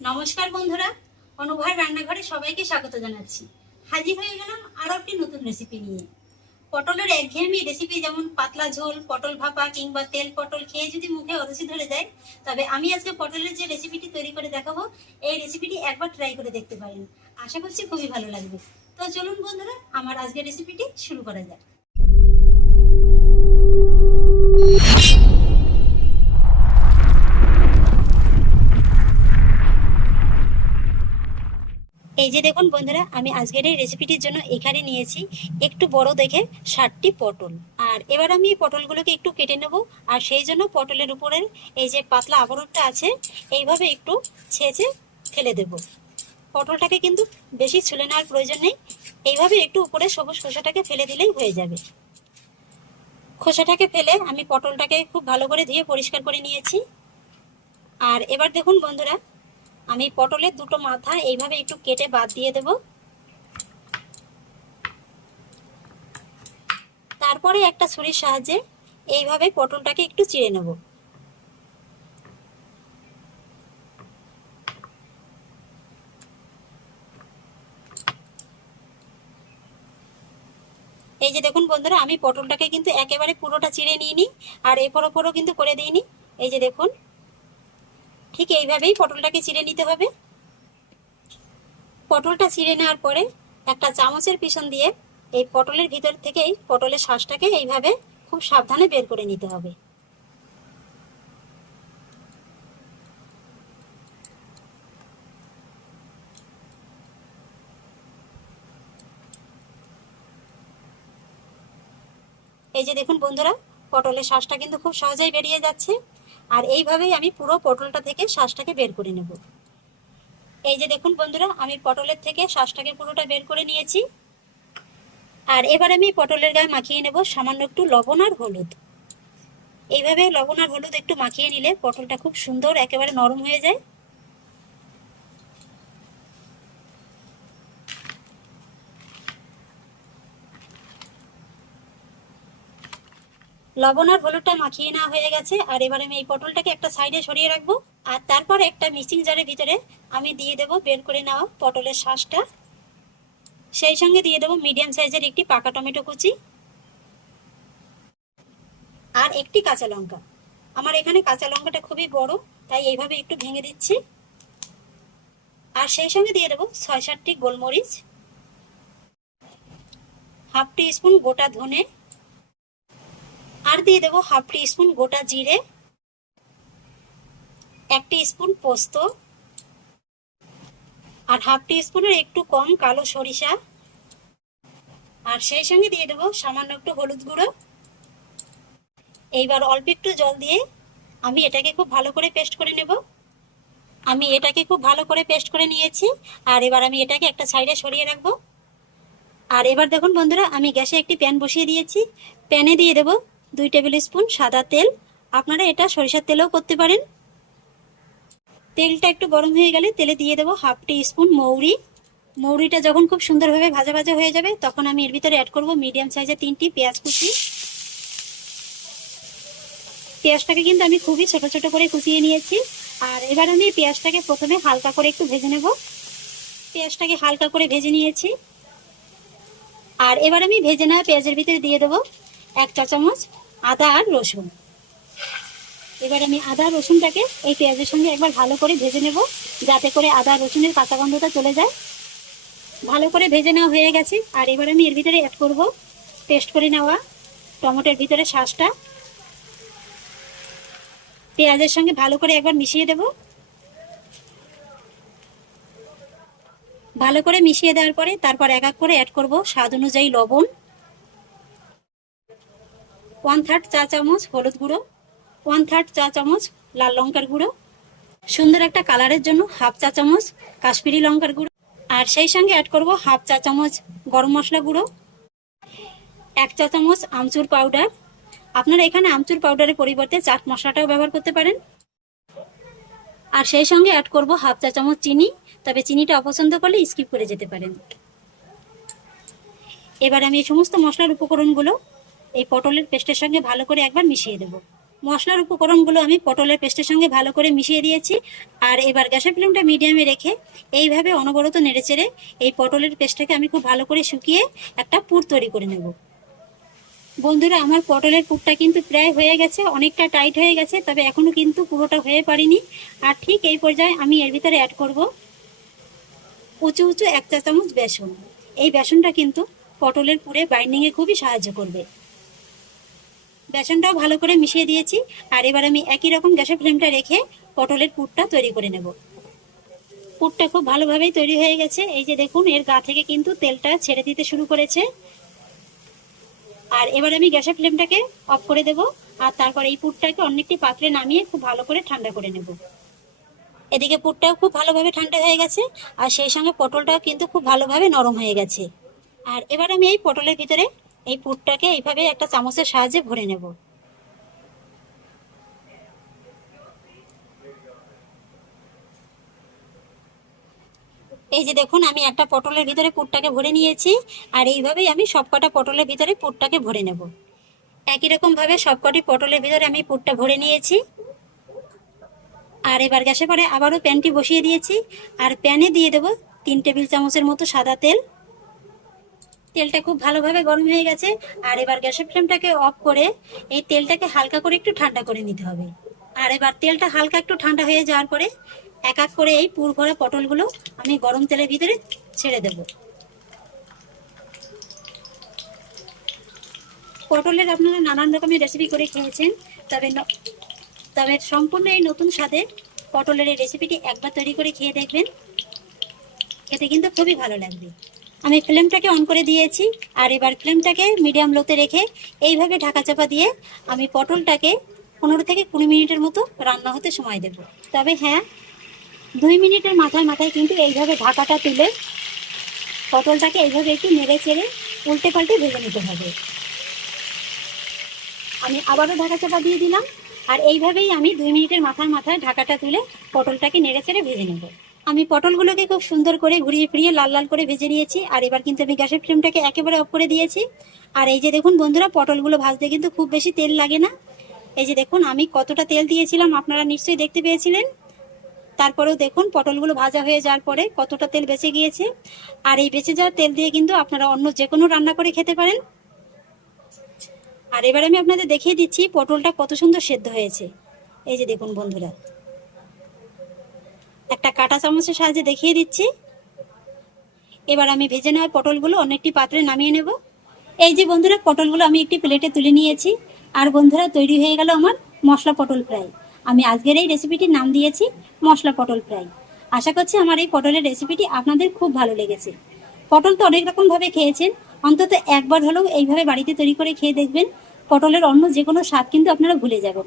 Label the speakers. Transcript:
Speaker 1: নমস্কার বন্ধুরা, অনুভয় রান্নাঘরে সবাইকে স্বাগত জানাচ্ছি। হাজির হয়ে গেলাম আরও একটি নতুন রেসিপি নিয়ে। পটলের একঘেয়েমি রেসিপি যেমন পাতলা ঝোল, পটল ভাপা কিংবা তেল পটল খেয়ে যদি মুখে অরসি ধরে যায়, তবে আমি আজকে পটলের যে রেসিপিটি তৈরি করে দেখাবো, এই রেসিপিটি একবার ট্রাই করে দেখতে পারেন। আশা করছি খুবই ভালো লাগবে। তো চলুন বন্ধুরা, আমার আজকের রেসিপিটি শুরু করা যাক। এই যে দেখুন বন্ধুরা, আমি আজকের এই রেসিপিটির জন্য এখানে নিয়েছি একটু বড় দেখে ষাটটি পটল। আর এবার আমি এই পটলগুলোকে একটু কেটে নেব, আর সেই জন্য পটলের উপরের এই যে পাতলা আবরণটা আছে, এইভাবে একটু ছেঁচে ফেলে দেব। পটলটাকে কিন্তু বেশি ছুলে নেওয়ার প্রয়োজন নেই, এইভাবে একটু উপরে সবুজ খোসাটাকে ফেলে দিলেই হয়ে যাবে। খোসাটাকে ফেলে আমি পটলটাকে খুব ভালো করে ধুয়ে পরিষ্কার করে নিয়েছি। আর এবার দেখুন বন্ধুরা আমি পটলের দুটো মাথা এইভাবে একটু কেটে বাদ দিয়ে দেব। তারপরে একটা ছুরির সাহায্যে এইভাবে পটলটাকে একটু চিড়ে নেব। এই যে দেখুন বন্ধুরা, আমি পটলটাকে কিন্তু একেবারে পুরোটা চিড়ে নিইনি আর এপর ওপরও কিন্তু করে দিইনি। এই যে দেখুন ঠিক এইভাবেই পটলটাকে চিড়ে নিতে হবে। পটলটা চিড়ে নেওয়ার পরে একটা চামচের পিছন দিয়ে এই পটলের ভিতর থেকেই পটলের শ্বাসটাকে এইভাবে খুব সাবধানে বের করে নিতে হবে। এই যে দেখুন বন্ধুরা, পটলের শ্বাসটা কিন্তু খুব সহজেই বেরিয়ে যাচ্ছে। আর এইভাবেই আমি পুরো পটলটা থেকে শ্বাসটাকে বের করে নেব। এই যে দেখুন বন্ধুরা, আমি পটলের থেকে শ্বাসটাকে পুরোটা বের করে নিয়েছি। আর এবার আমি পটলের গায়ে মাখিয়ে নেব সামান্য একটু লবণ আর হলুদ। এইভাবে লবণ আর হলুদ একটু মাখিয়ে নিলে পটলটা খুব সুন্দর একেবারে নরম হয়ে যায়। লবণ আর হলুদটা মাখিয়ে নেওয়া হয়ে গেছে, আর এবার আমি এই পটলটাকে একটা সাইডে সরিয়ে রাখব। আর তারপর একটা মিক্সিং জারের ভিতরে আমি দিয়ে দেব বের করে নেওয়া পটলের শ্বাসটা সেই সঙ্গে দিয়ে দেবো মিডিয়াম সাইজের একটি পাকা টমেটো কুচি আর একটি কাঁচা লঙ্কা। আমার এখানে কাঁচা লঙ্কাটা খুবই বড়, তাই এইভাবে একটু ভেঙে দিচ্ছি। আর সেই সঙ্গে দিয়ে দেবো ছয় সাতটি গোলমরিচ, হাফ টি স্পুন গোটা ধনে আর দিয়ে দেবো হাফ টি স্পুন গোটা জিরে, এক টি স্পুন পোস্ত, আর হাফ টি স্পুনের একটু কম কালো সরিষা, আর সেই সঙ্গে দিয়ে দেবো সামান্য একটু হলুদ গুঁড়ো। এইবার অল্প একটু জল দিয়ে আমি এটাকে খুব ভালো করে পেস্ট করে নেব। আমি এটাকে খুব ভালো করে পেস্ট করে নিয়েছি, আর এবার আমি এটাকে একটা সাইডে সরিয়ে রাখব। আর এবার দেখুন বন্ধুরা, আমি গ্যাসে একটি প্যান বসিয়ে দিয়েছি। প্যানে দিয়ে দেবো দুই টেবিল স্পুন সাদা তেল। আপনারা এটা সরিষার তেলেও করতে পারেন। তেলটা একটু গরম হয়ে গেলে তেলে দিয়ে দেবো হাফ টি স্পুন মৌরি। মৌরিটা যখন খুব সুন্দরভাবে ভাজা ভাজা হয়ে যাবে, তখন আমি এর ভিতরে অ্যাড করব মিডিয়াম সাইজের তিনটি পেঁয়াজ কুচি। পেঁয়াজটাকে কিন্তু আমি খুবই ছোট ছোট করে কুচিয়ে নিয়েছি। আর এবার আমি পেঁয়াজটাকে প্রথমে হালকা করে একটু ভেজে নেব। পেঁয়াজটাকে হালকা করে ভেজে নিয়েছি। আর এবার আমি ভেজে নেওয়া পেঁয়াজের ভিতরে দিয়ে দেবো এক চা চামচ আদা আর রসুন। এবার আমি আদা রসুনটাকে এই পেঁয়াজের সঙ্গে একবার ভালো করে ভেজে নেব, যাতে করে আদা রসুনের কাঁচা গন্ধটা চলে যায়। ভালো করে ভেজে নেওয়া হয়ে গেছে, আর এবার আমি এর ভিতরে অ্যাড করব পেস্ট করে নেওয়া টমেটোর ভিতরে শ্বাসটা পেঁয়াজের সঙ্গে ভালো করে একবার মিশিয়ে দেব। ভালো করে মিশিয়ে দেওয়ার পরে তারপর এক এক করে অ্যাড করব স্বাদ অনুযায়ী লবণ। ওয়ান থার্ড চা চামচ হলুদ গুঁড়ো, ওয়ান থার্ড চা চামচ লাল লঙ্কার গুঁড়ো, সুন্দর একটা কালারের জন্য হাফ চা চামচ কাশ্মীরি লঙ্কার গুঁড়ো, আর সেই সঙ্গে অ্যাড করব হাফ চা চামচ গরম মশলা গুঁড়ো, এক চা চামচ আমচুর পাউডার আপনারা এখানে আমচুর পাউডারের পরিবর্তে চাট মশলাটাও ব্যবহার করতে পারেন। আর সেই সঙ্গে অ্যাড করব হাফ চা চামচ চিনি, তবে চিনিটা অপছন্দ করলে স্কিপ করে যেতে পারেন। এবার আমি এই সমস্ত মশলার উপকরণগুলো এই পটলের পেস্টের সঙ্গে ভালো করে একবার মিশিয়ে দেব। মশলার উপকরণগুলো আমি পটলের পেস্টের সঙ্গে ভালো করে মিশিয়ে দিয়েছি। আর এবার গ্যাসের ফ্লেমটা মিডিয়ামে রেখে এইভাবে অনবরত নেড়েচেড়ে এই পটলের পেস্টটাকে আমি খুব ভালো করে শুকিয়ে একটা পুর তৈরি করে নেব। বন্ধুরা, আমার পটলের পুরটা কিন্তু প্রায় হয়ে গেছে, অনেকটা টাইট হয়ে গেছে, তবে এখনও কিন্তু পুরোটা হয়ে পারিনি। আর ঠিক এই পর্যায়ে আমি এর ভিতরে অ্যাড করব উঁচু উঁচু এক চা চামচ বেসন। এই বেসনটা কিন্তু পটলের পুরে বাইন্ডিংয়ে খুবই সাহায্য করবে। বেসনটাও ভালো করে মিশিয়ে দিয়েছি। আর এবার আমি একই রকম গ্যাসের ফ্লেমটা রেখে পটলের পুরটা তৈরি করে নেব। পুরটা খুব ভালোভাবেই তৈরি হয়ে গেছে। এই যে দেখুন, এর গা থেকে কিন্তু তেলটা ছেড়ে দিতে শুরু করেছে। আর এবার আমি গ্যাসের ফ্লেমটাকে অফ করে দেব আর তারপর এই পুরটাকে অন্য একটি পাত্রে নামিয়ে খুব ভালো করে ঠান্ডা করে নেব। এদিকে পুরটাও খুব ভালোভাবে ঠান্ডা হয়ে গেছে আর সেই সঙ্গে পটলটাও কিন্তু খুব ভালোভাবে নরম হয়ে গেছে। আর এবার আমি এই পটলের ভিতরে এই পুরটাকে এইভাবে একটা চামচের সাহায্যে ভরে নেব। এই যে দেখুন, আমি একটা পটলের ভিতরে পুরটাকে ভরে নিয়েছি, আর এইভাবেই আমি সবকটা পটলের ভিতরে পুরটাকে ভরে নেব। একই রকম ভাবে সবকটি পটলের ভিতরে আমি পুরটা ভরে নিয়েছি। আর এবার গ্যাসে পরে আবারও প্যানটি বসিয়ে দিয়েছি। আর প্যানে দিয়ে দেব তিন টেবিল চামচের মতো সাদা তেল। তেলটা খুব ভালোভাবে গরম হয়ে গেছে, আর এবার গ্যাসের ফ্লেমটাকে অফ করে এই তেলটাকে হালকা করে একটু ঠান্ডা করে নিতে হবে। আর এবার তেলটা হালকা একটু ঠান্ডা হয়ে যাওয়ার পরে এক এক করে এই পুর ভরা পটলগুলো আমি গরম তেলের ভিতরে ছেড়ে দেব। পটলের আপনারা নানান রকমের রেসিপি করে খেয়েছেন, তবে তবে সম্পূর্ণ এই নতুন স্বাদে পটলের এই রেসিপিটি একবার তৈরি করে খেয়ে দেখবেন। খেতে কিন্তু খুবই ভালো লাগবে। আমি ফ্লেমটাকে অন করে দিয়েছি, আর এবার ফ্লেমটাকে মিডিয়াম লোতে রেখে এইভাবে ঢাকা চাপা দিয়ে আমি পটলটাকে পনেরো থেকে কুড়ি মিনিটের মতো রান্না হতে সময় দেব। তবে হ্যাঁ দুই মিনিটের মাথায় মাথায় কিন্তু এইভাবে ঢাকাটা তুলে পটলটাকে এইভাবে একটু নেড়ে চেড়ে উল্টে পাল্টে ভেজে নিতে হবে। আমি আবারও ঢাকা চাপা দিয়ে দিলাম, আর এইভাবেই আমি দুই মিনিটের মাথায় মাথায় ঢাকাটা তুলে পটলটাকে নেড়ে চেড়ে ভেজে নেব। আমি পটলগুলোকে খুব সুন্দর করে ঘুরিয়ে ফিরিয়ে লাল লাল করে ভেজে নিয়েছি, আর এবার কিন্তু আমি গ্যাসের ফ্লেমটাকে একেবারে অফ করে দিয়েছি। আর এই যে দেখুন বন্ধুরা, পটলগুলো ভাজতে কিন্তু খুব বেশি তেল লাগে না। এই যে দেখুন, আমি কতটা তেল দিয়েছিলাম, আপনারা নিশ্চয়ই দেখতে পেয়েছিলেন। তারপরেও দেখুন, পটলগুলো ভাজা হয়ে যাওয়ার পরে কতটা তেল বেঁচে গিয়েছে। আর এই বেঁচে যাওয়া তেল দিয়ে কিন্তু আপনারা অন্য যে কোনো রান্না করে খেতে পারেন। আর এবার আমি আপনাদের দেখিয়ে দিচ্ছি পটলটা কত সুন্দর সেদ্ধ হয়েছে। এই যে দেখুন বন্ধুরা একটা কাঁটা চামচের সাহায্যে দেখিয়ে দিচ্ছি। এবার আমি ভেজে নেওয়া পটলগুলো অন্য একটি পাত্রে নামিয়ে নেব। এই যে বন্ধুরা, পটলগুলো আমি একটি প্লেটে তুলে নিয়েছি। আর বন্ধুরা, তৈরি হয়ে গেল আমার মশলা পটল ফ্রাই। আমি আজকের এই রেসিপিটির নাম দিয়েছি মশলা পটল ফ্রাই। আশা করছি আমার এই পটলের রেসিপিটি আপনাদের খুব ভালো লেগেছে। পটল তো অনেক রকমভাবে খেয়েছেন। অন্তত একবার হলেও এইভাবে বাড়িতে তৈরি করে খেয়ে দেখবেন। পটলের অন্য যে কোনো স্বাদ কিন্তু আপনারা ভুলে যাবেন।